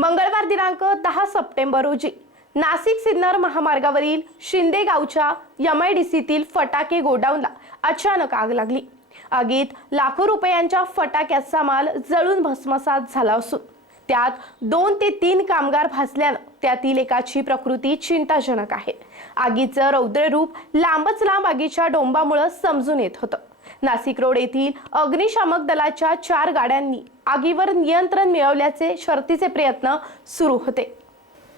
मंगळवार दिनांक दहा सप्टेंबर रोजी नाशिक सिन्नर महामार्गावरील शिंदे गावच्या एम आय डी सीतील फटाके गोडाऊनला अचानक आग लागली. आगीत लाखो रुपयांच्या फटाक्याचा माल जळून भस्मसात झाला असून त्यात दोन ते तीन कामगार भासल्यानं त्यातील एकाची प्रकृती चिंताजनक आहे. आगीचं रौद्र रूप लांबच लांब आगीच्या डोंबामुळं समजून येत होतं. नाशिक रोड येथील अग्निशामक दलाच्या चार गाड्यांनी आगीवर नियंत्रण मिळवल्याचे शर्तीचे प्रयत्न सुरू होते.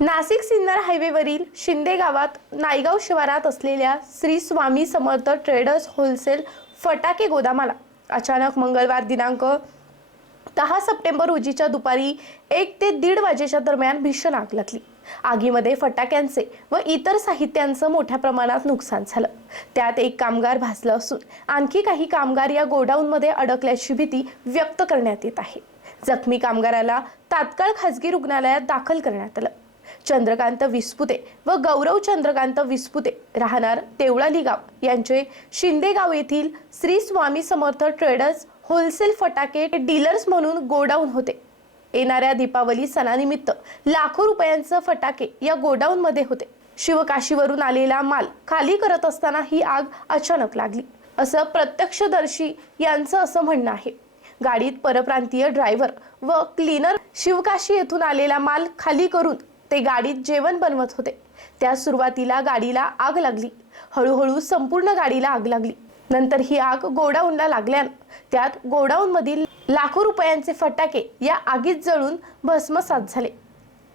नाशिक सिन्नर हायवेवरील शिंदे गावात नायगाव शिवारात असलेल्या श्री स्वामी समर्थ ट्रेडर्स होलसेल फटाके गोदामाला अचानक मंगळवार दिनांक दहा सप्टेंबर रोजीच्या दुपारी एक ते दीड वाजेच्या दरम्यान भीषण आग लागली. आगीमध्ये फटाक्यांचे व इतर साहित्यांचं मोठ्या प्रमाणात नुकसान झालं. त्यात एक कामगार भासला असून आणखी काही कामगार या गोडाऊनमध्ये अडकल्याची भीती व्यक्त करण्यात येत आहे. जखमी कामगाराला तात्काळ खासगी रुग्णालयात दाखल करण्यात आलं. चंद्रकांत विस्पुते व गौरव चंद्रकांत विस्पुते राहणार देवळाली गाव. यांचे शिंदे गाव येथील श्री स्वामी समर्थ ट्रेडर्स होलसेल फटाके डीलर्स म्हणून गोडाऊन होते. येणाऱ्या दीपावली सणानिमित्त लाखो रुपयांचं फटाके या गोडाऊनमध्ये होते. शिवकाशीवरून आलेला माल खाली करत असताना ही आग अचानक लागली. असं प्रत्यक्षदर्शी यांचं असं म्हणणं आहे. गाडीत परप्रांतीय ड्रायव्हर व क्लीनर शिवकाशी येथून आलेला माल खाली करून ते गाडीत जेवण बनवत होते. त्या सुरुवातीला गाडीला आग लागली. हळूहळू संपूर्ण गाडीला आग लागली. नंतर ही आग गोडाऊनला लागल्यानं त्यात गोडाऊनमधील लाखो रुपयांचे फटाके या आगीत जळून भस्मसात झाले.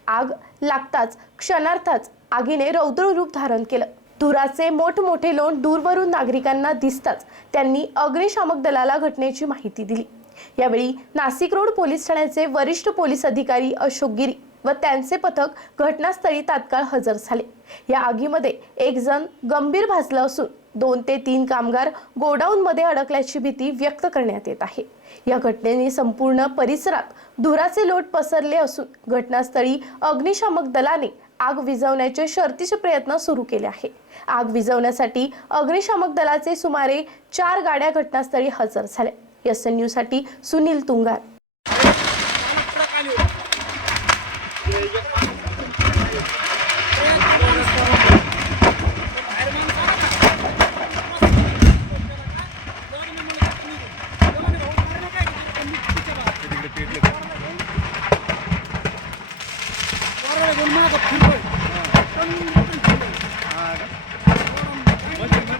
आग लागताच क्षणार्थाच आगीने रौद्र रूप धारण केलं. धुराचे मोठमोठे लोण दूरवरून नागरिकांना दिसताच त्यांनी अग्निशामक दलाला घटनेची माहिती दिली. यावेळी नाशिक रोड पोलीस ठाण्याचे वरिष्ठ पोलीस अधिकारी अशोक गिरी व त्यांचे पथक घटनास्थळी तात्काळ हजर झाले. या आगीमध्ये एक जण गंभीर भाजलं असून दोन ते तीन कामगार गोडाऊनमध्ये अडकल्याची भीती व्यक्त करण्यात येत आहे. या घटनेने संपूर्ण परिसरात धुराचे लोट पसरले असून घटनास्थळी अग्निशामक दलाने आग विझवण्याचे शर्तीचे प्रयत्न सुरू केले आहे. आग विझवण्यासाठी अग्निशामक दलाचे सुमारे चार गाड्या घटनास्थळी हजर झाल्या. एस एन न्यूजसाठी सुनील तुंगार. हा का?